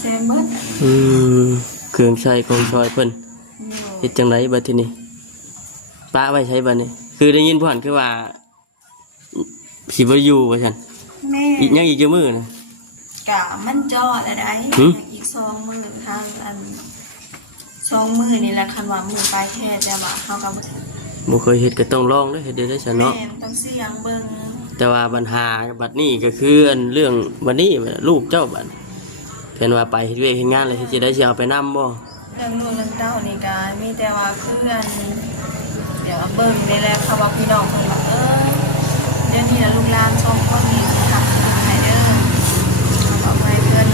เซมเบิดเครื่องใช้ของซอยเพิ่นเฮ็ดจังไดบัดทีนี้ป้าไว้ใช้บัดนี้คือได้ยินผ่านคือว่าสิบ่อยู่ว่าซั่นแม่อีกยังอีกจักมื้อนะกะมันจ่อแล้วได้อีก2มื้อทางอัน2มื้อนี่แหละคันว่ามื้อปลายแท้แต่ว่าเฮาก็บ่เคยเฮ็ดก็ต้องลองเด้อเฮ็ดได้ซั่นเนาะแม่ต้องเสี่ยงเบิ่งแต่ว่าปัญหาบัดนี้ก็คืออันเรื่องบัดนี้ลูกเจ้าบัดเพิ่นว่าไปเฮ็ดเวยกเฮ็ดงานเลยสิได้สิเอาไปนำบ่เรื่องลูกเรื่องเต้านี่ก็มีแต่ว่าเพื่อนเดี๋ยวเบิ่งนี่แหละค่ะว่าพี่น้องเพิ่นว่าเดี๋ยวนี้นะลูกหลาน2คนนี่สิทำให้เด้อบอกให้เพิ่น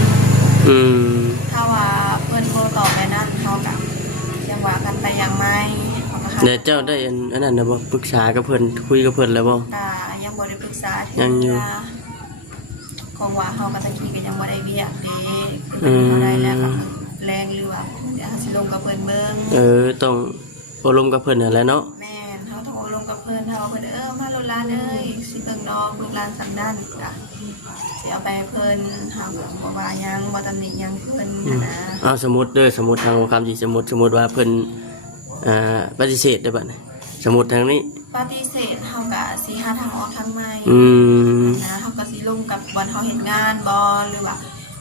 ถ้าว่าเพิ่นบ่ตอบไปนั้นเฮาก็ยังว่ากันไปยังไม่แล้วเจ้าได้อันนั้นน่ะบ่ปรึกษากับเพิ่นคุยกับเพิ่นแล้วบ่ยังบ่ได้ปรึกษายังอยู่ของว่าเฮาก็ตะกี้ก็ยังบ่ได้เวียกเด้บ่ได้แล้วก็แรงหรือว่าเดี๋ยวสิลงกับเพิ่นเบิ่งต้องอบรมกับเพิ่นนั่นแหละเนาะแม่นเฮาต้องอบรมกับเพิ่นเฮาเพิ่นมาลูกหลานเอ้ยสิเบิ่งน้องลูกหลานสำนันก็สิเอาไปเพิ่นเฮาก็บ่ว่าหยังบ่ตำหนิหยังเพิ่นนะสมมุติเด้อสมมุติทางคำสิสมมุติว่าเพิ่นปฏิเสธได้บัดนี้สมมุติทางนี้ปฏิเสธเฮาก็สิหาทางออกทางใหม่นะเฮาก็สิลงกับบ่เฮาเฮ็ดงานบ่หรือว่า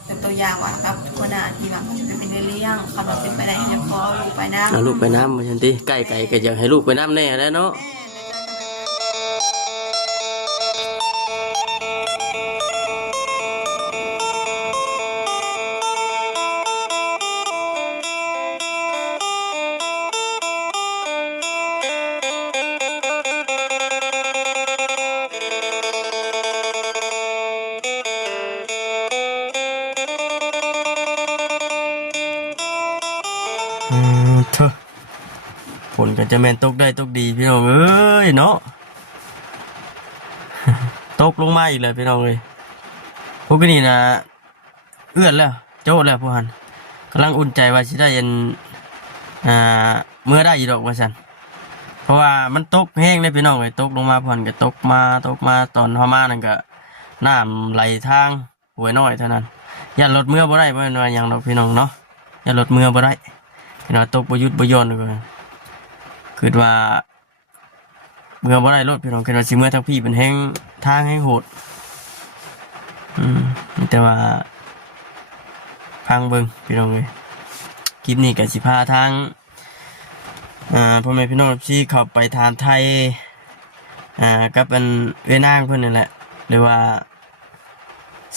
เป็นตัวอย่างว่ากับคนหน้าที่ว่าเขาจะเป็นเรื่องคำว่าเป็นไปได้ให้ขอลูกไปน้ำลูกไปน้ำมาชันทีใกล้ก็อยากให้ลูกไปน้ำแน่แล้วเนาะเถอะผลก็จะแม่นตกได้ตกดีพี่น้องเอ้ยเนาะตกลงมาอีกเลยพี่น้องเลยพวกนี้นะเอื้อนแล้วโจ้แล้วพวกหันกำลังอุ่นใจว่าสิได้ยันเมื่อได้อีดอกว่าสันเพราะว่ามันตกแห้งเลยพี่น้องเลยตกลงมาผ่อนก็ตกมาตอนพม่านั่นก็น้ำไหลทางหวยน้อยเท่านั้นอย่าลดเมื่อบ่ได้บ่เป็นว่าอย่างดอกพี่น้องเนาะอย่าลดเมื่อบ่ได้เราตกประยุทธ์ประยอนเลยคือว่าเมื่อบ่ได้รถพี่น้องคือว่าสิเมื่อทั้งพี่เป็นแห้งทางแห้งโหดแต่ว่าพังเบิ่งพี่น้องเลยคลิปนี้กับสิพาทางพ่อแม่พี่น้องที่เข้าไปทานไทยกับเป็นเอ้นางเพื่อนนี่แหละหรือว่า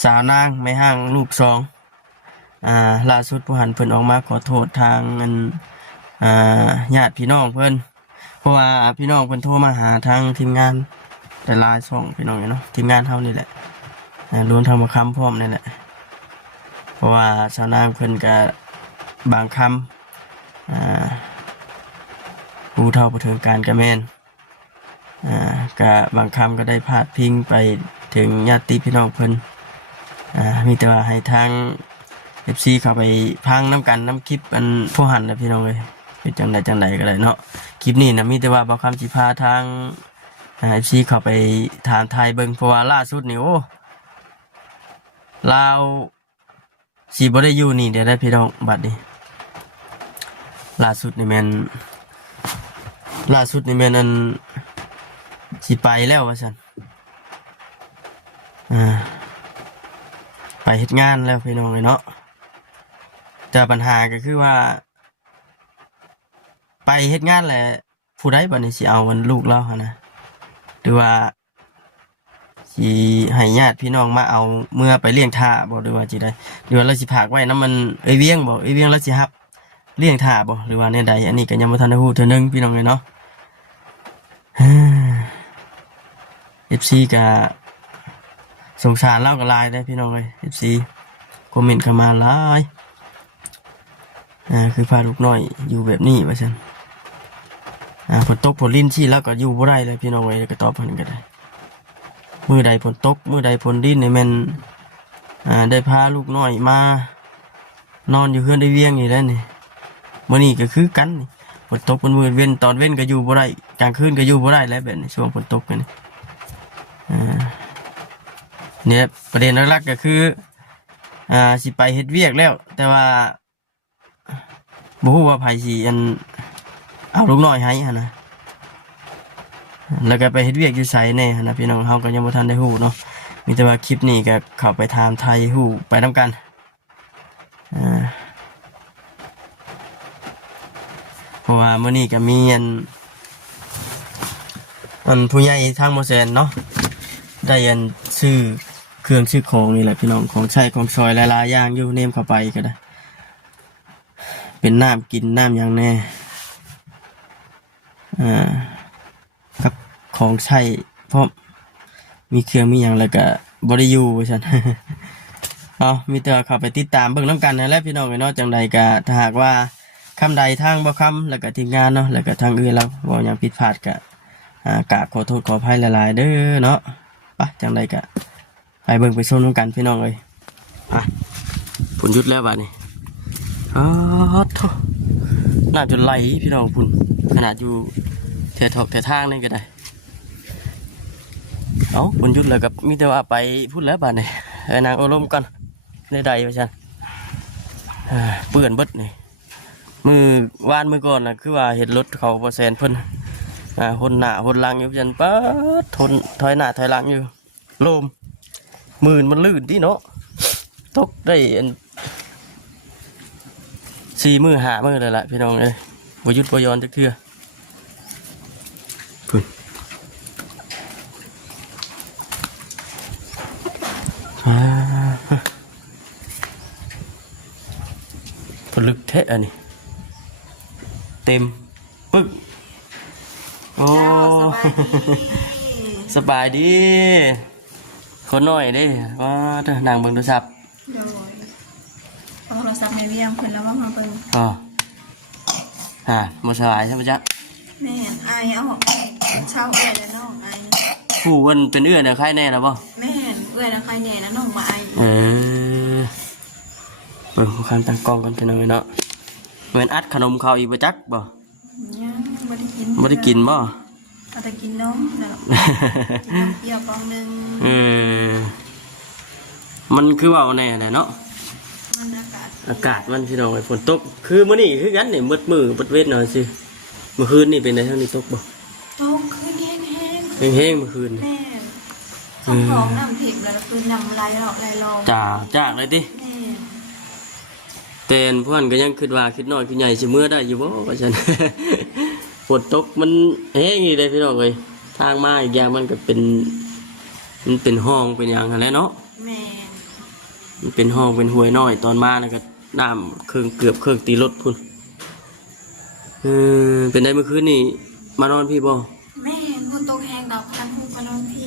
สาวนางไม่ห่างลูก2ล่าสุดผู้หันเพิ่นออกมาขอโทษทางญาติพี่น้องเพิ่นเพราะว่าพี่น้องเพิ่นโทรมาหาทางทีมงานแต่ลาย2พี่น้องเนาะทีมงานเฮานี่แหละรวมทางบ่คำพร้อมนี่แหละเพราะว่าสาวนางเพิ่นก็บางคำผู้เฒ่าผู้ถึงการก็แม่นก็บางคำก็ได้พาดพิงไปถึงญาติพี่น้องเพิ่นมีแต่ว่าให้ทางFC เข้าไปพังน้ำกันน้ำคลิปอันผู้หันนะพี่น้องเลยเป็นจังใดก็ได้เนาะคลิปนี้นะมีแต่ว่าบางคำสิพาทางFC เข้าไปทานไทยเบิ่งเพราะว่าล่าสุดนี่โอ้ลาวสีบ่ได้อยู่นี่เดี๋ยวได้พี่น้องบัดนี้ล่าสุดนี่แม่นอันสิไปแล้วว่าซั่นไปเฮ็ดงานแล้วพี่น้องเลยเนาะแต่ปัญหาก็คือว่าไปเฮ็ดงานแหละผู้ใดบัดนี้สิเอามันลูกเรานะหรือว่าสิให้ญาติพี่น้องมาเอาเมื่อไปเลี้ยงท่าบ่หรือว่าสิได้หรือว่าเราสิพากไว้นำมันเวียงบ่เวียงแล้วสิรับเลี้ยงท่าบ่หรือว่าแนวใดอันนี้ก็ยังบ่ทันได้ฮู้เทื่อนึงพี่น้องเลยเนาะFC ก็สงสารเล่ากับลายได้พี่น้องเลย FC คอมเมนต์เข้ามาหลายคือพาลูกน้อยอยู่แบบนี้ว่าซั่นฝนตกฝนลิ้นที่แล้วก็อยู่บ่ได้เลยพี่น้องเลยก็ตอบเพิ่นก็ได้มื้อใดฝนตกมื้อใดฝนลิ้นนี่แม่นได้พาลูกน้อยมานอนอยู่เฮือนได้เวียงนี่แหละนี่มื้อนี้ก็คือกันนี่ฝนตกมื้อเว้นตอนเว้นก็อยู่บ่ได้กลางคืนก็อยู่บ่ได้แล้วแบบนี้ช่วงฝนตกนี่เนี่ยประเด็นหลักๆก็คือ สิไปเฮ็ดเวียกแล้ว แต่ว่าบ่ฮู้ว่าไผสิอันเอาลูกน้อยให้หั่นนะแล้วก็ไปเฮ็ดเวียกอยู่ไสแน่หั่นนะพี่น้องเฮาก็ยังบ่ทันได้ฮู้เนาะมีแต่ว่าคลิปนี้ก็เข้าไปถามไทยฮู้ไปนํกันเพราะว่ามื้อนี้ก็มีอันผู้ใหญ่ทางบ่แซนเนาะได้ซื้อเครื่องซื้อของนี่แหละพี่น้องของใช้ของซอยหลายๆอย่างอยู่เนมเข้าไปก็ได้เป็นน้ำกินน้ำอย่างแน่กับของใช้เพราะมีเครื่องมีอย่างแล้วก็บ่ได้อยู่ว่าซั่น เอามีแต่เข้าไปติดตามเบิ่งนำกันนั่นแหละพี่น้องเนาะจังใดก็ถ้าหากว่าคำใดทางบ่คำแล้วก็ทีมงานเนาะแล้วก็ทางอื่นเราเว้าหยังผิดพลาดก็กราบขอโทษขออภัยหลายๆเด้อเนาะไปจังใดก็ไปเบิ่งไปชมนำกันพี่น้องเอ้ยผลยุดแล้วบัดนี้โธ่น่าจะไหลพี่น้องพุ่นขนาดอยู่แถวทางนี่ก็ได้เอาผลยุดแล้วกับมีแต่ว่าไปพูดแล้วบัดนี้ให้นางอารมณ์ก่อนได้ใดว่าซั่นเปื้อนเบิดนี่มือวานมือก่อนน่ะคือว่าเห็นรถเขาบ่แซนเพิ่นหนหน้าหนหลังอยู่จังป๊าดทนถอยหน้าถอยหลังอยู่ลมมือมันลื่นดิเนาะตกได้4 มื้อ5 มื้อเลยล่ะพี่น้องเอ้ยบ่หยุดบ่หย่อนจักเทื่อพุ่นผลึกแท้อันนี้เต็มปึ๊กโอ้ สบายดีคนน้อยเด้ว่าเด้อนางเบิ่งโทรศัพท์โดยเอาโทรศัพท์ให้เวียงเพิ่นแล้วว่ามาเบิ่งบ่สบายใช่มั้ยจ๊ะแม่นอายเอาเช่าเอื้อยแล้วน้องอายผู้เพิ่นเป็นเอื้อเนี่ยใครแน่ล่ะบ่แม่นเอื้อยแล้วใครแน่นะน้องมาอายเบิ่งคันตั้งกล้องกันพี่น้องเนาะเหมือนอัดขนมเขาอีกบ่จักบ่ยังบ่ได้กินบ่ได้กินบ่เอาแต่กินนมแล้วเปรี้ยวกล่องนึงมันคือว่าแน่แหละเนาะมันอากาศมันพี่น้องฝนตกคือมื้อนี้คือกันนี่มืดมืดเวทหน่อยสิเมื่อคืนนี่เป็นไงทางนี้ตกบ่ตกคืนแห้งเมื่อคืนแม่ของน้ำทิพย์แล้วคือน้ำไหลหลอกไหลลงจ้าเลยติแต่พวกนั้นก็ยังคิดว่าคิดน้อยคิดใหญ่สิมื้อได้อยู่บ่ว่าซั่น ฝนตกมันแห้งอีเลยพี่น้องเอ้ยทางมาอีกอย่างมันก็เป็นห้องเป็นอย่างนั้นแหละเนาะแม่มันเป็นห้องเป็นห้วยน้อยตอนมาแล้วก็น้ำเกือบตีรถพุ่นเป็นได้เมื่อคืนนี่มานอนพี่บ่แม่ฝนตกแห้งดอกพันหูมานอนพี่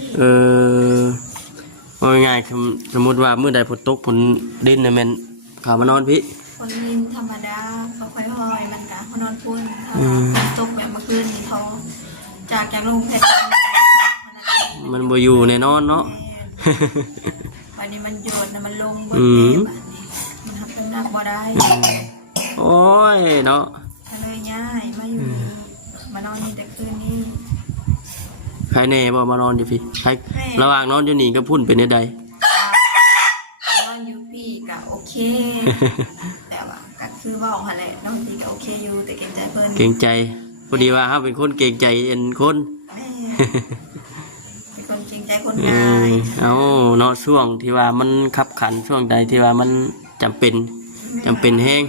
เอาง่ายๆสมมติว่ามื้อใดฝนตกฝนดินน่ะแม่นเข้ามานอนพี่ฝนดินธรรมดาค่อยๆมันก็มานอนพุ่นฝนตกแบบเมื่อคืนนี่เขาจากลงแต่มันบ่อยู่แน่นอนเนาะวันนี้มันหยุดนะมันลงบนนี้มันทำเป็นหนักบ่ได้โอ้ยเนาะเลยง่ายมาอยู่มานอนนี่แต่คืนนี้ใครแน่บ่มานอนอยู่พี่ใครระหว่างนอนอยู่นี่ก็พุ่นเป็นได้นอนอยู่พี่ก็โอเคแต่ว่าก็คือว่าของอะไรนอนพี่ก็โอเคอยู่แต่เกรงใจเพิ่นเกรงใจพอดีว่าเฮาเป็นคนเกรงใจคนเป็นคนเกรงใจคนง่ายเอาเนาะช่วงที่ว่ามันขับขันช่วงใดที่ว่ามันจำเป็นแห้ง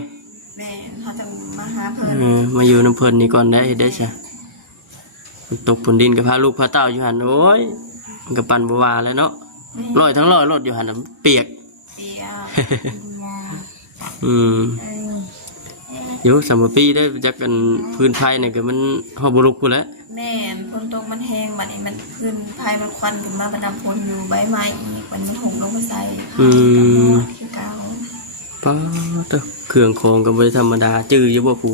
แม่เขาจะมาหาเพิ่นมาอยู่น้ำเพิ่นนี่ก่อนได้ใช่ตกผลดินกับพาลูกพาเต้าอยู่หันโอ้ยมันก็ปั่นบัวแล้วเนาะลอยทั้งลอยรถอยู่หันเปียกอยู่สมปีได้จากกันพื้นไทยเนี่ยก็มันหอบรุกกูแล้วแม่ฝนตกมันแห้งมันนี่มันพื้นไทยมันควันขึ้นมาประดับฝนอยู่ใบไม้อีกมันหงลงไปใส่ขี้เก่าป้าตัวเครื่องคองก็ไม่ธรรมดาจื้ออยู่บ่กู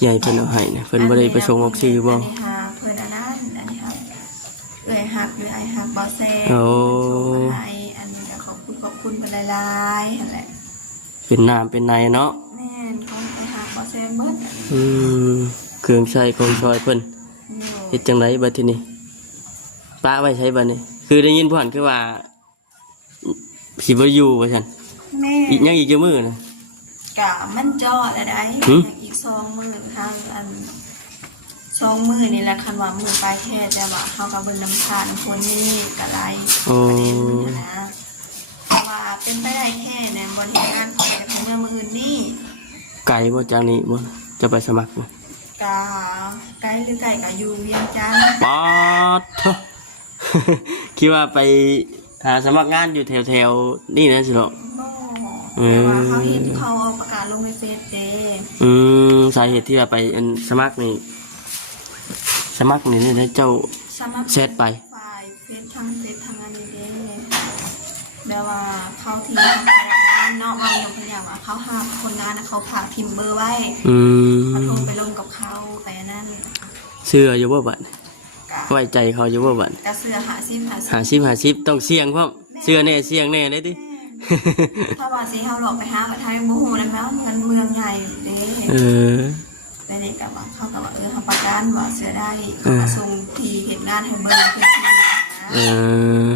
ใหญ่เพิ่นเอาให้เนี่ยเพิ่นบ่ได้ไปส่งออกชื่อบ่เพิ่นอันนี้ครับเอื้อยหักหรือไอหักบ่แซ่อันนี้ก็ขอบคุณเป็นหลายๆนั่นแหละเป็นน้ำเป็นในเนาะแม่นของไอหักบ่แซ่เบิดเครื่องใช้ของซอยเพิ่นเฮ็ดจังไดบัดทีนี้ป้าไว้ใช้บัดนี้คือได้ยินผ่านคือว่าสิบ่อยู่ว่าซั่น แม่ อีกยังอีกกี่มื้อนะ กะมันจอดอะไร หึ อีก20,000ทางอัน20,000นี่แหละคันว่ามือปลายแท้แต่ว่าเขาก็เบิ่งน้ำทานคนนี้กะไร โอ้ ประเด็นนะเพราะว่าเป็นไปได้แค่ในบริหารของแต่เมืองอื่นนี่ ไกลบ่จากนี้บ่จะไปสมัครบ่ กะไกลหรือไกลกะอยู่เวียงจันทน์ ป๊อดเถอะ คิดว่าไปหาสมัครงานอยู่แถวๆนี่นะสิเนาะ โอ้แต่ว่าเขาเห็นเขาเอาประกาศลงในเฟซเดย์ สาเหตุที่ว่าไปสมัครนี่นะเจ้า สมัคร เซตไป ฝ่ายเฟซทางอันนี้เด้แบบว่าเขาทีมทำงานเนาะเอาอย่างตัวอย่างว่าเขาหาคนงานนะเขาฝากพิมพ์เบอร์ไว้เขาโทรไปลงกับเขาไปอันนั้น เชื่ออยู่บ่บัด กะ ไว้ใจเขาอยู่บ่บัด กะเสือ50ต้องเสี่ยงพร้อมเชื่อแน่เสี่ยงแน่ได้ติ ถ้าว่าสิเขาหลอกไปหาประเทศโมโหแล้วแม้มันเมืองใหญ่เด้ เออ ในเด็กกับว่าเขากับว่าทำประกันว่าเสือได้เขามาส่งทีเห็นงานให้เบิ่งเพื่อที่นะ เอ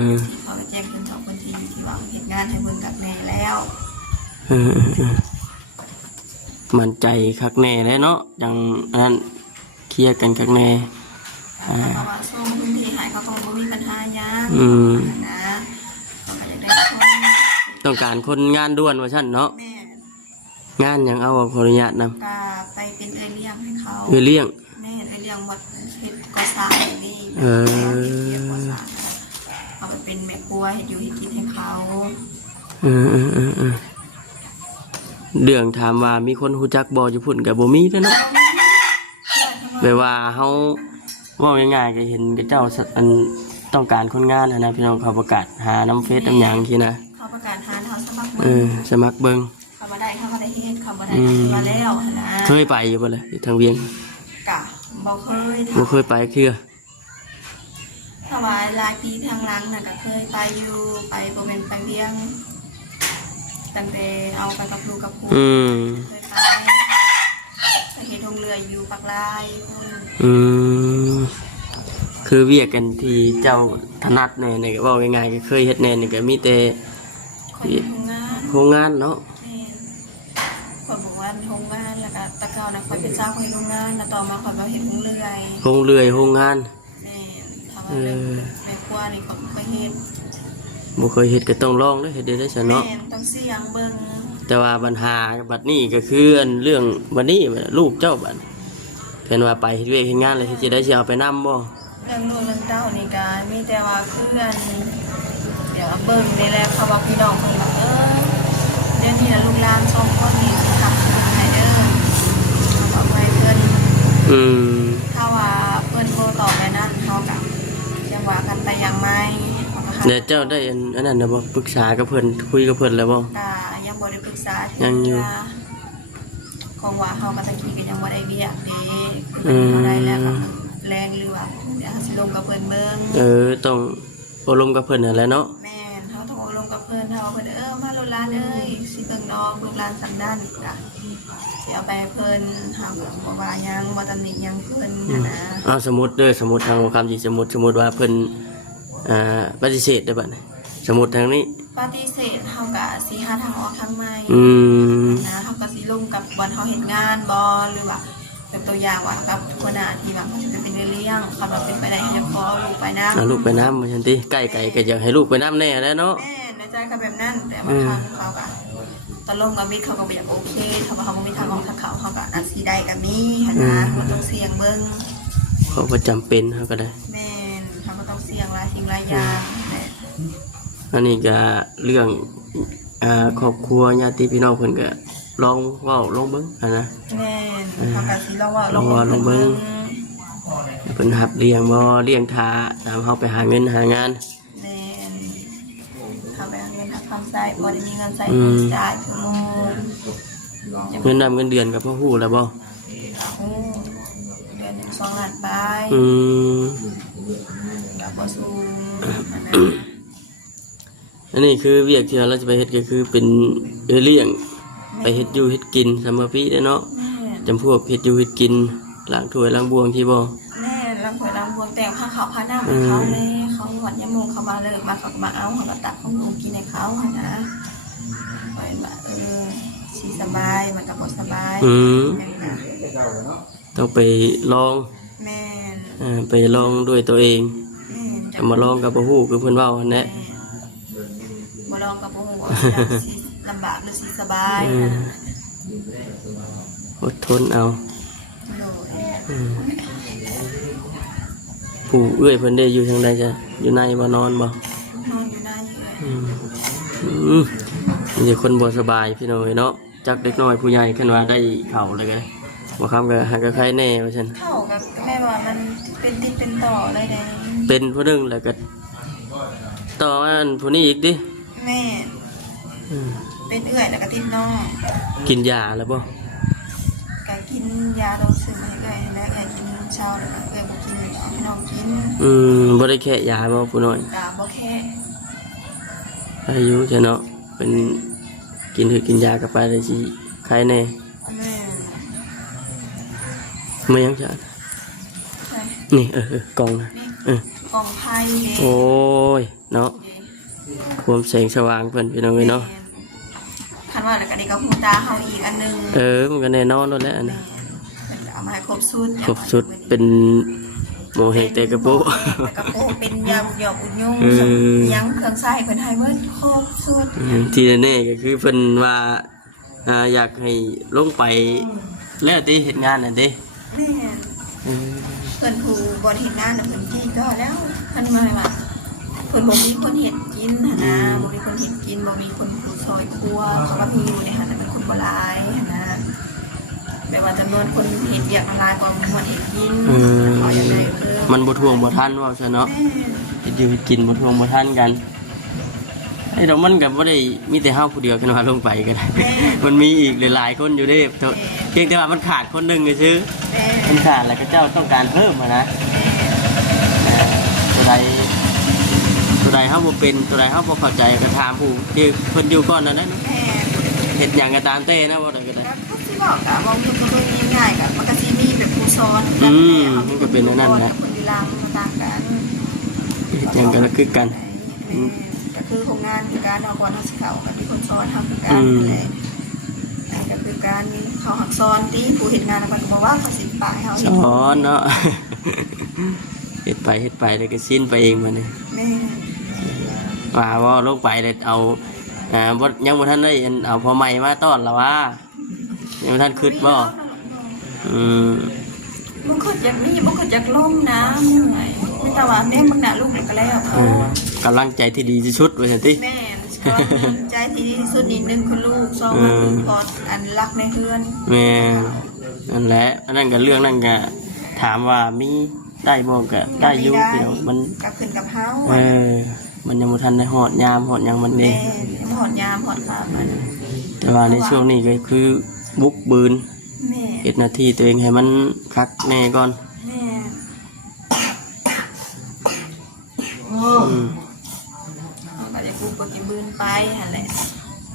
อ ที่เขาไปแจ้งเพิ่นสองคนทีที่ว่าเห็นงานให้เบิ่งกับแม่แล้ว เออมั่นใจคักแน่แล้วเนาะอย่างอันนั้นเคลียร์กันคักแน่ เขาว่าส่งพื้นที่ให้เขาคงบ่มีปัญหาหยัง นะเขาก็อยากได้คน ต้องการคนงานด่วนว่าซั่นเนาะ แม่ งานหยังเอาขออนุญาตนำ ก็ไปเป็นเลี้ยงให้เขา เลี้ยง แม่เลี้ยงหมดเฮ็ดก่อสร้างนี่ เออ เฮ็ดก่อสร้างเอาไปเป็นแม่ครัวเฮ็ดอยู่เฮ็ดกินให้เขา เออเรื่องถามว่ามีคนฮู้จักบ่อยู่พุ่นก็บ่มีเด้อเนาะแบบว่าเฮาเว้าง่ายๆก็เห็นกับเจ้าอันต้องการคนงานนะพี่น้องเขาประกาศหาน้ำเฟซน้ำหยังที่นะ เขาประกาศหาเขาสมัครเบิ่ง สมัครเบิ่ง เขาบ่ได้เขาก็ได้เฮ็ดเขาบ่ได้เขามาแล้วนะ เคยไปอยู่บ่ล่ะทางเวียง กะบ่เคย บ่เคยไปคือ ถ้าว่าหลายปีทางหลังน่ะก็เคยไปอยู่ไปบ่แม่นไปเวียงตั้งแต่เอาไปกับลูกกับผู้เคยไปเฮ็ดโรงเรืออยู่ปักลายพุ่น คือเวียกกันที่เจ้าถนัดแน่นี่ก็เว้าง่ายๆก็เคยเฮ็ดแน่นี่ก็มีแต่ คนทำงาน โรงงานเนาะ คนบอกว่าโรงงานแล้วก็ตะเกานะคอยเป็นเจ้าคนโรงงานแล้วต่อมาคอยมาเห็นโรงเรือย โรงเรือยโรงงาน แม่ทำอะไรแม่ครัวนี่ก็เคยเห็น บ่เคยเฮ็ดก็ต้องลองเด้อเฮ็ดได้ซะ แม่ เนาะ ต้องเสียงเบิ่ง แต่ว่าปัญหาบัดนี้ก็คืออันเรื่องบัดนี้ลูกเจ้าบัดเพิ่นว่าไปเฮ็ดเวียกเฮ็ดงานแล้วสิได้สิเอาไปนํบ่ เรื่องลูกเรื่องเต้านี่ก็มีแต่ว่าเพื่อนเดี๋ยวเบิ่งนี่แหละเขาบอกพี่น้องเพิ่นว่าเดี๋ยวนี้นะลูกหลานสองคนนี่สิทำบุญให้เด้อเขาบอกให้เพิ่น ถ้าว่าเพิ่นโทรตอบในนั้นเฮาก็ยังว่ากันไปยังไม่ เดี๋ยวเจ้าได้อันนั้นนะบ่ปรึกษากับเพิ่นคุยกับเพิ่นแล้วบ่ ก็ยังบ่ได้ปรึกษา ยังอยู่ ของว่าเฮาก็ตะกี้ก็ยังบ่ได้เรียกเด้คือเฮาได้แล้วก็แรงหรือว่าเดี๋ยวสิลงกับเพิ่นเบิ่ง ต้องอบรมกับเพิ่นนั่นแหละเนาะ แม่นเฮาต้องลงกับเพิ่นเฮาเพิ่นมาลูกหลานเอ้ยสิเบิ่งน้องลูกหลานสันดานก็สิเอาไปให้เพิ่นเฮาก็บ่ว่าหยังบ่ตำหนิหยังเพิ่นนะ สมมุติเด้อสมมุติทางคำสิสมมุติว่าเพิ่นปฏิเสธได้บัดนี้สมมุติทางนี้ ปฏิเสธเฮาก็สิหาทางออกทางใหม่ นะเขาก็สิลงกับวันเขาเห็นงานบอลหรือว่าเป็นตัวอย่างว่ากับคนหน้าที่แบบเขาจะเป็นเรื่องเขาแบบเป็นไปได้ให้จะขอลูกไปนะ ลูกไปน้ำมาชันติใกล้ก็อยากให้ลูกไปน้ำแน่แล้วเนาะ แม่ในใจเขาแบบนั้นแต่บางครั้งเขาก็ตะลงกับมิตรเขาก็อยากโอเคเขาบอกเขาไม่มีทางออกทางเขาก็อัดสีใดกับมีนะมันต้องเสี่ยงเบิ้ง เขาก็จำเป็นเขาก็ได้ แม่เขาก็ต้องเสี่ยงหลายสิ่งหลายอย่างแม่ อันนี้ก็เรื่องครอบครัวญาติพี่น้องเพิ่นก็ลองเว้าลองเบิ่งนะ แม่เขาก็สิลองว่า ลองเบิ่งเพิ่นหับเลี้ยงบ่เลี้ยงทาตามเฮาไปหาเงินหางาน แม่เขาไปเอาเงินทางคำใส่พอได้มีเงินใส่จ่ายคือ เงินนำเงินเดือนกับพ่อฮู้แล้วบ่ เดือนหนึ่ง2 ล้านไปกับบ่สูง อันนี้คือเวียกที่เราจะไปเฮ็ดก็คือเป็นเลี้ยงไปเฮ็ดอยู่เฮ็ดกินสำหรับพี่ได้เนาะจำพวกเฮ็ดอยู่เฮ็ดกินล้างถ้วยล้างบวงที่บ่ แม่ล้างถ้วยล้างบวงแต่งผ้าขาวผ้าหน้าเขาเลยเขาหวัดยามงเขามาเลยมาเขามาเอาเขาก็ตักของหนูกินในเขานะ ไปว่าสิสบายมันก็บ่สบายอย่างนั้น ต้องไปลอง แม่น ไปลองด้วยตัวเอง แม่น จะมาลองกับบ่ฮู้คือเพิ่นเว้าหั่นแหละ บ่ลองกับบ่ฮู้ว่าสิลำบากหรือสิสบายนั่นน่ะ อดทนเอา โดย ผู้เอื้อยเพิ่นได้อยู่ทางใดจ้ะอยู่ในบ่นอนบ่ นอนอยู่หน้าอยู่เลย มีคนบ่สบายพี่น้อยเนาะจักเด็กน้อยผู้ใหญ่ขึ้นว่าได้เข้าเลยกันบ่คำก็หักก็ใครแน่ว่าซั่น เข้ากับแม่ว่ามันเป็นติดเป็นต่อเลยได้ เป็นผู้หนึงแล้วก็ต่อมาอันผู้นี้อีกดิ แม่เป็นเอื้อยแล้วก็ติดน้อง กินยาแล้วบ่ ก็กินยาโดนซึมให้เอื้อยแล้วก็กินเช้าแล้วก็เอื้อยบ่กินเอาให้น้องกิน บ่ได้แค่ยาบ่ผู้น้อย กาบ่แค่ อายุจะเนาะเป็นกินกินยากับไปได้สิใครแน่ แม่ ไม่ยังจะ ใช่ นี่กล่องนะ นี่กล่องไพ่เด้ โอ้ยเนาะความแสงสว่างเพิ่นพี่น้องเอ้ยเนาะ คันว่าแล้วก็นี่ก็หูตาเฮาอีกอันนึง มันก็แน่นอนแล้วแหละอันนี้ เอามาให้ครบสุด ครบสุดเป็นโมเฮเตกระโปะ กระโปงเป็นยำหยอกอุ่นยุ่งยังเครื่องใส่เพิ่นให้เบิดครบสุด ที่แน่ๆก็คือเพิ่นว่าอยากให้ลงไปแล้วติเฮ็ดงานน่ะเด้ แม่เพิ่นผู้บ่เฮ็ดงานน่ะเพิ่นจี้ก็แล้วคันมาว่าเพิ่นบ่มีคนเฮ็ดกินหั่นนะบ่มีคนเฮ็ดกินบ่มีคนผู้ซอยครัวเพราะว่าที่อยู่ในหั่นเป็นคนบ่หลายหั่นนะแบบว่าจำนวนคนเฮ็ดเวียกหลายกว่าคนเฮ็ดกินเขาอย่างไรเพิ่ม มันบ่ท่วงบ่ทันว่าซะเนาะเฮ็ดอยู่เฮ็ดกินบ่ท่วงบ่ทันกันไอ้ดอกมันก็บ่ได้มีแต่เฮาผู้เดียวกันว่าลงไปก็ได้มันมีอีกหลายๆคนอยู่เด้เพียงแต่ว่ามันขาดคนหนึงซื่อมันขาดแล้วก็เจ้าต้องการเพิ่มนะตัวใดเฮาบ่เป็นตัวใดเฮาบ่เข้าใจก็ถามผู้ที่เพิ่นอยู่ก่อนนั่นแหละเฮ็ดหยังก็ตามเต้นะบ่ได้ก็ได้ ที่บอกอะมองดูตัวง่ายๆกับมันก็ซีมีแบบผู้ซ้อน มันก็เป็นนั่นแหละ คนดีลามมาต่างกัน เฮ็ดหยังก็คือกัน ก็คือโครงงานคือการเอาก่อนทำสิเขากับมีคนซ้อนทำคือการอะไรนั่นก็คือการมีเขาหักซ้อนที่ผู้เห็นงานแล้วก็บอกว่าเขาสิปายเขา สอนเนาะ เฮ็ดไปแล้วก็สิ้นไปเองมานี่ แม่ ว่าลงไปเลยเอาบ่ยังบ่ทันได้เอาพอใหม่มาต้อนแล้วว่ายังบ่ทันคิดบ่มันขึ้นจากนี่มันขึ้นจากลมนะไม่แต่ว่าแม่มึงน่ะลูกเด็กก็แล้ว กำลังใจที่ดีที่สุดว่าซั่นติ แม่ใจที่ดีที่สุดนิดนึงคือลูก2คือพออันรักในเฮือน แม่นั่นแหละอันนั้นก็เรื่องนั้นก็ถามว่ามีได้บ่ก็ได้อยู่เดี๋ยวมัน กับขึ้นกับเฮา มันยังบ่ทันได้ฮอดยามฮอดหยังมันเด้ แม่หอดยามหอดขามัน แต่ว่าในช่วงนี้ก็คือบุกบืน แม่ เฮ็ดหน้าที่ตัวเองให้มันคักแน่ก่อน แม่ก็จะกูกินบืนไปหั่นแหละ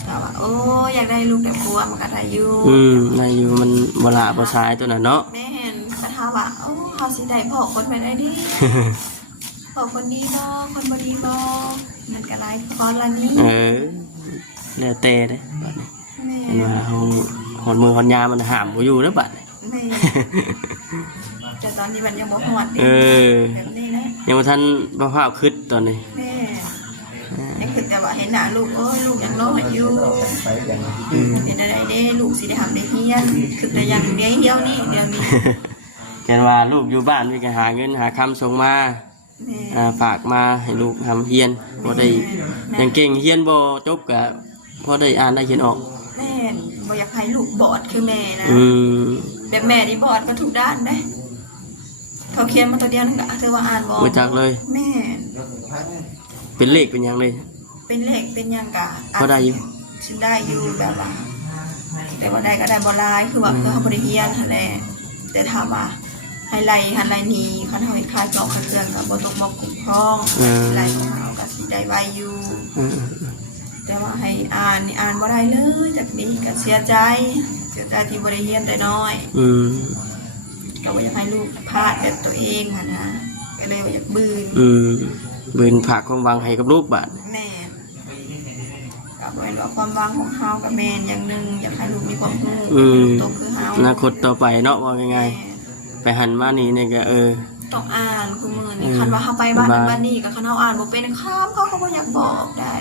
ก็ว่าโอ้อยากได้ลูกแต่ผัวมันก็ได้อยู่ นายอยู่มันบ่ละบ่สายตัวน่ะเนาะ แม่เห็นกระทาว่าโอ้เขาสิได้พ่อคนไปได้ดิพ่อคนดีบ่คนบ่ดีบ่มันก็หลายคนละนี้ แล้วแต่เด้บัดนี้ แม่ เห็นว่าเฮาฮอดมือฮอดยามมันห้ามบ่อยู่เด้อบัดนี้ แม่แต่ตอนนี้มันยังบ่ฮอดดิแบบนี้นะ ยังบ่ทันบ่ภาพคิดตอนนี้ แม่ยังคือแต่ว่าเห็นหน้าลูกโอ้ยลูกยังรออยู่เป็นอะไรเด้ลูกสิได้ทำได้เฮียนคือแต่ยังเดียวนี่เดียวนี้ แค่ว่าลูกอยู่บ้านมีก็หาเงินหาคำส่งมา แม่ ฝากมาให้ลูกทำเฮียนบ่ได้ยังเก่งเฮียนบ่จบก็พอได้อ่านได้เขียนออก แม่บ่อยากให้ลูกบอดคือแม่นะ แบบแม่นี่บอดก็ทุกด้านได้เขาเขียนมาตัวเดียวนึงก็เธอว่าอ่านบอ บ่จักเลย แม่ เป็นเลขเป็นหยังเลย เป็นเลขเป็นยังกะ พอได้อยู่ ฉันได้อยู่แบบว่าแต่ว่าได้ก็ได้บ่หลายคือว่าเพื่อเขาบริเฮียนหั่นแหละแต่ถามว่าให้ไล่หันไล่หนีคันเฮาเฮ็ดคลายจอกคลายเครื่องก็บ่ตกบ่คุ้มครองไล่ของเฮาก็สิได้ไว้อยู่ แต่ว่าให้อ่านนี่อ่านบ่ได้เลยจากนี้ก็เสียใจที่บ่ได้เรียนแต่น้อยก็บ่อยากให้ลูกพลาดแบบตัวเองหั่นนะก็เลยบ่อยากบืน บืนฝากความหวังให้กับลูกบาด แม่ก็ เป็นว่าความหวังของเฮากับแม่อย่างหนึ่งอยากให้ลูกมีความรู้โตคือเฮาอนาคตต่อไปเนาะว่าง่ายๆไปหันมานี่เนี่ยก็ต้องอ่านคือมือนี่คันว่าเฮาไปบ้านนั้นบ้านนี้ก็คันเฮาอ่านบ่เป็นข้ามเขาบ่อยากบอกได้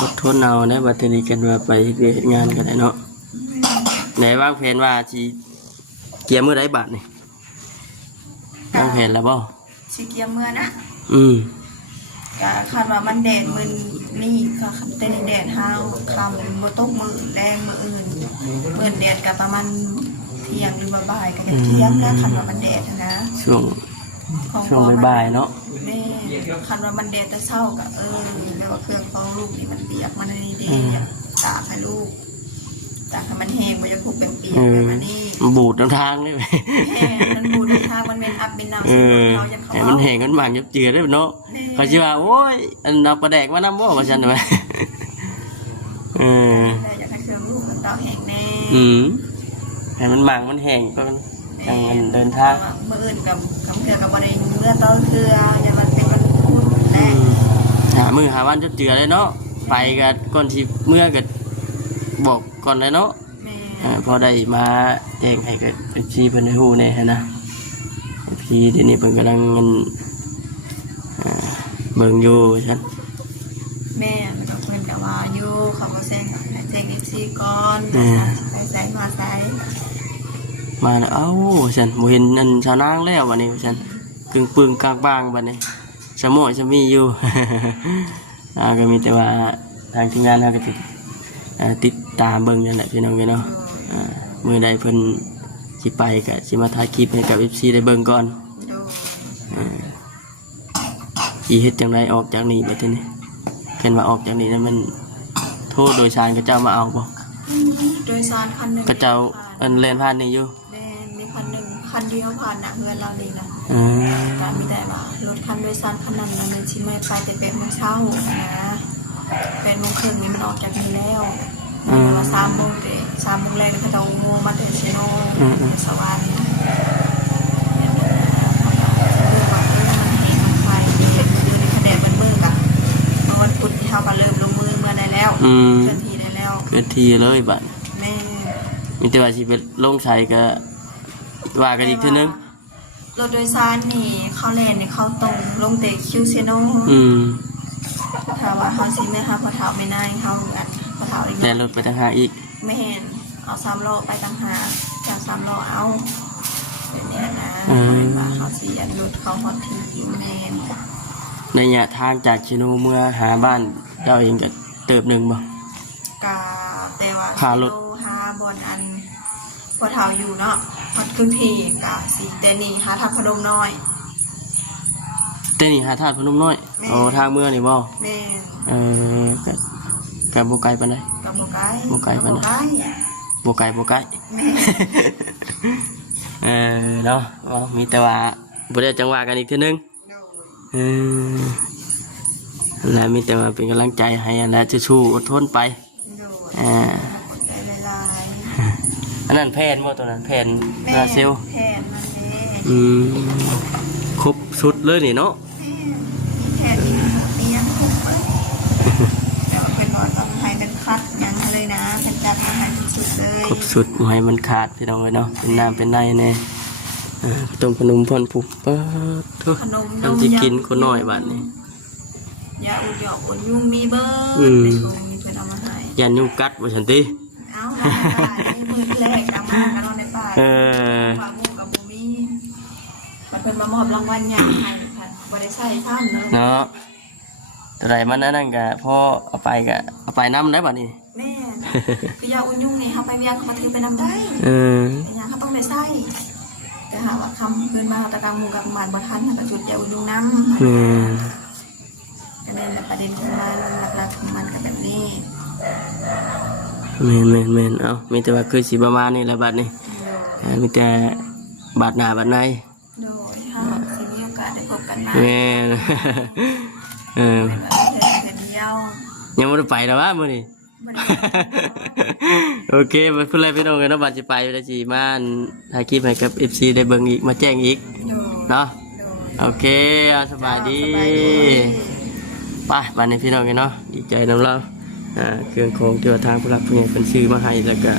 อดทนเอาได้บัดนี้กันว่าไปเฮ็ดงานกันได้เนาะไหนวางแผนว่าสิเกี่ยมื้อใดบาดนี่วางแผนแล้วบ่สิเกี่ยมื้อนะก็คันว่ามันแดดมื้อนี้ก็เต้นแดดเฮาค่ำบ่ตกมื้อแรงมื้ออื่นมื้อแดดก็ประมาณเที่ยงหรือบ่ายก็เที่ยงแล้วคันว่ามันแดดนะช่วงบ่ายเนาะแม่คันว่ามันแดดแต่เช้าก็แม่ว่าเครื่องเฝ้าลูกนี่มันเปียกมันนี่ดีตากให้ลูกตากให้มันแห้งบ่จะถูกเป็นเปียกแบบนี้บูดน้ำทางนี่แม่มันบูดน้ำทางมันเป็นอัพเป็นน้ำเขาจะเขามันแห้งกันบางยับเจือได้เนาะเขาชื่อว่าโอ้ยอันเราประแดกว่าน้ำบ่มาฉันเลยอยากให้เครื่องลูกมันเตาแห้งแน่ให้มันหมางมันแห้งก็ยังเดินทางเมื่ออื่นกับเกลือกับบริเมื่อต้นเกลืออย่ามันเป็นมันพูดแน่หาวันจะเจือเลยเนาะไปกันก่อนที่เมื่อกันบอกก่อนเลยเนาะพอได้มาแจ้งให้กับพี่เพิ่นได้ฮู้แน่นะพี่เดี๋ยวนี้เพิ่นกำลังเบิ่งอยู่ฉันแม่กับเพิ่นกับว่าอยู่เขาก็แซงFC ก่อนใส่มาใส่มาแล้วเอ้าฉันบ่เห็นอันชาวนางแล้ววันนี้ฉันกึ่งปึงกลางบางบัดนี้สมอจะมีอยู่ก็มีแต่ว่าทางทีมงานเราก็ติดตามเบิ่งนั่นแหละพี่น้องเนาะมื้อใดเพิ่นสิไปก็สิมาถ่ายคลิปให้กับ FC ได้เบิ่งก่อนสิเฮ็ดจังได๋ออกจากนี้บัดนี้เห็นว่าออกจากนี้แล้วมันโทรโดยสารก็เจ้ามาเอาบ่โดยสารคันนึงก็เจ้าเล่นผ่านนี่อยู่มีคันนึงคันเดียวผ่านน่ะเฮือนเรานี่นะก็มีแต่ว่ารถคันโดยสารคันนั้นมันสิไม่ไปแต่8:00 นนะ8:30 นนี่มันออกจากนี่แล้วว่า3:00 นเด้3:00 นแรกก็ต้องมาถึงเชโนสวรรค์วันพุธที่เขาก็เริ่มลงมือเมื่อได้แล้วเคลื่อนที่ได้แล้วเคลื่อนที่เลยบัดแม่มีแต่ว่าสิเป็นลงใช้ก็ว่ากันอีกทีนึงรถโดยสารนี่เขาแล่นนี่เขาตรงลงเตะคิวเซโนถ้าว่าเขาสิไม่หาพอเท้าไม่นายเขากันพอเท้าอีกแต่รถไปต่างหากอีกไม่เห็นเอา3 ล้อไปต่างหากจาก3 ล้อเอาแบบนี้นะว่าเขาสิยันรถเขาฮอตทีแม่ในระยะทางจากชิโนเมื่อหาบ้านเราเองก็เติบหนึ่งบ่กาแต่ว่าชิโนหาบอนอันพอเท้าอยู่เนาะพอขึ้นทีกะสีเตนี่หาทับพนมน้อยเตนี่หาทับพนมน้อยโอ้ทางเมื่อนี่บ่แม่กับโบไกปานใดกับโบไกปานใดโบไกเนาะมีแต่ว่าบ่ได้จังหวะกันอีกทีนึงแล้วมีแต่ว่าเป็นกำลังใจให้และจะชูอดทนไปอันนั้นแพนว่าตัวนั้นแพนบราซิลครบชุดเลยนี่เนาะแพนนี่ยังครบเลยแต่ว่าเป็นหลอดต้องให้เป็นคัดยังเลยนะเป็นจัดมาให้เป็นชุดเลยครบชุดให้มันขาดพี่น้องเลยเนาะเป็นน้ำเป็นในเนี่ยต้มขนมพ่นผูกป้าทุกทำที่กินคนน้อยบ้านนี้ยาอุดหยอกอุดยุ่งมีเบอร์มีเพื่อนเอามาให้ยันยุ่งกัดว่าฉันตีเอาในมือแรกเอามากันนอนในป่าความมุ่งกับบุมีมันเป็นมามอบรางวัลใหญ่ให้ค่ะบริษัทท่านเนาะแต่มันนั่นก็พอเอาไปน้ำได้บ้านี้แม่คือยาอุดยุ่งนี่เขาไปเวียนเขามาถือไปน้ำได้ยาเขาต้องไปใส่แต่หาว่าคำเพื่อนมาตะกางมูกับหมานบทันกับจุดยาอุดยุ่งน้ำก็เลยประเด็นของมันหลักๆของมันก็แบบนี้แม่นเอามีแต่ว่าคือสีประมาณนี้แหละบัดนี้มีแต่บาดหน้าบาดในโดยถ้าสิมีโอกาสได้พบกันมาแม่ยังไม่ได้ไปหรอวะมื้อนี้โอเคมาพูดอะไรไปน้องกันนะบัดจะไปแล้วจีมาถ่ายคลิปให้กับ FC ได้เบิ่งอีกมาแจ้งอีกเนาะโอเคสบายดี ไปบ้านนี้พี่น้องกันเนาะดีใจนำเราเครื่องของที่ว่าทางผู้รักผู้ใหญ่เป็นซื้อมาให้แล้วก็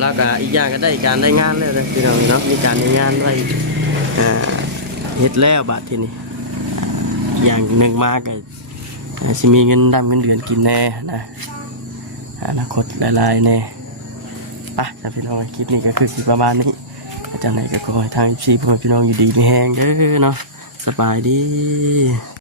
แล้วก็อีกอย่างก็ได้การได้งานแล้วนะพี่น้องเนาะมีการได้งานไว้เฮ็ดแล้วบาทที่นี่อย่างหนึ่งมากก็สิมีเงินดำเงินเดือนกินแน่นะอนาคตหลายๆแน่ไปจ้าพี่น้องคลิปนี้ก็คือสิประมาณนี้จากไหนก็ขอให้ทางพี่น้องอยู่ดีมีแห้งเด้อเนาะสบายดี